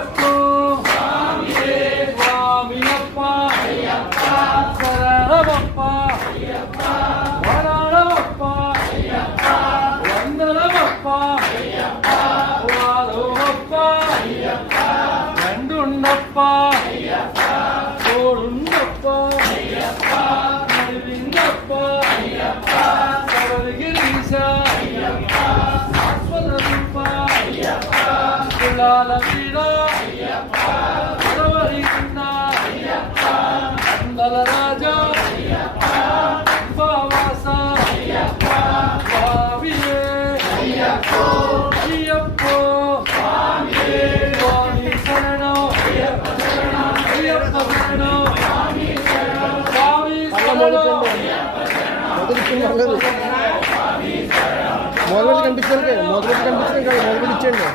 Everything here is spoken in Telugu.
అయ్యప్పో స్వామియప్ప శరణమప్ప వరణమప్ప వందనమప్ప వాదమప్ప రండుండప్ప తోడుండప్ప నడివిందప్ప సవరిగిరీశ ఆస్వదరూప కులాల వీర సవరిగిన్న అందల రాజా అంబావాస స్వామియే అయ్యప్పో స్వామి శరణం అయ్యప్ప శరణం స్వామి శరణం మొదలు కనిపించండి మొదలు కనిపించండి మొదలు ఇచ్చేయండి